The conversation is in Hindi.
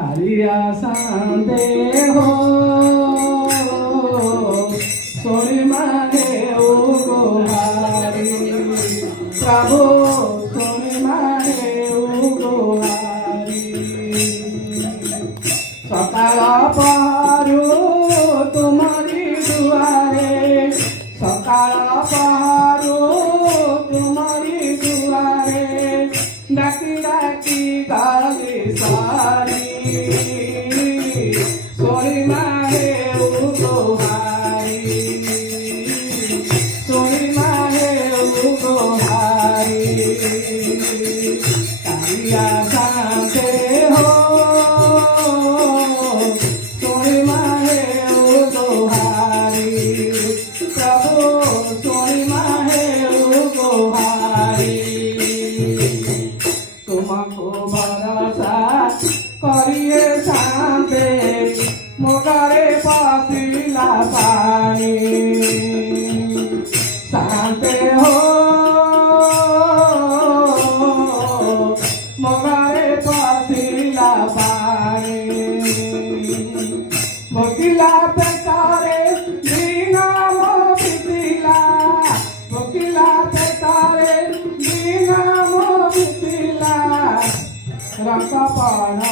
कालिया शांते हो सोनी माने उगो हारी प्रभु सोनी माने उगो हारी सकाल पहरु तुम्हारी दुआरे सकाल पहरु तुम्हारी दुआरे डाकी डाकी गाली सारी सोनी माने उगो हारी सोनी माने उगो हारी कालिया शांते हो सोनी माने उगो हारी प्रभु सोनी माने उगो हारी तुमको भरोसा करिए शांते मोगारे पासिला पानी शांते हो मोगारे पासिला पानी मोकिला पेटारे दीना मोबिला मोकिला पेटारे दीना मोबिला रंग पाना